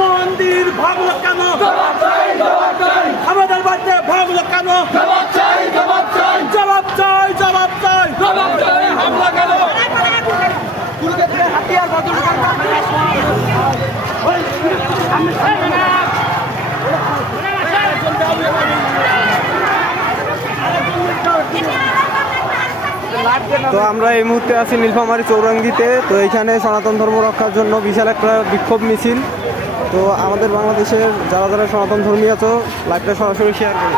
মন্দির ভাঙলো কেন? আমাদের বাড়িতে ভাঙলো কেন? জবাব চাই, জবাব চাই, জবাব চাই। হামলা কেন? হাতিয়ার তো আমরা এই মুহূর্তে আছি নীলফামারী চৌরঙ্গিতে। তো এইখানে সনাতন ধর্ম রক্ষার জন্য বিশাল একটা বিক্ষোভ মিছিল। তো আমাদের বাংলাদেশের যারা যারা সনাতন ধর্মী আছো, লাইভটা সরাসরি শেয়ার করুন।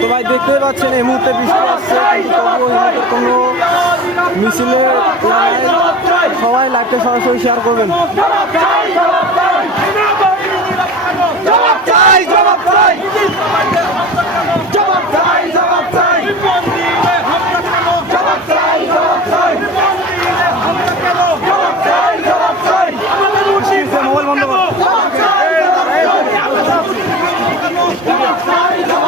তো ভাই দেখতে পাচ্ছেন এই মুহূর্তে বৃষ্টি আসছে, কোনো মিছিলে সবাই লাইভটা সরাসরি শেয়ার করবেন। জবাব চাই, জবাব চাই।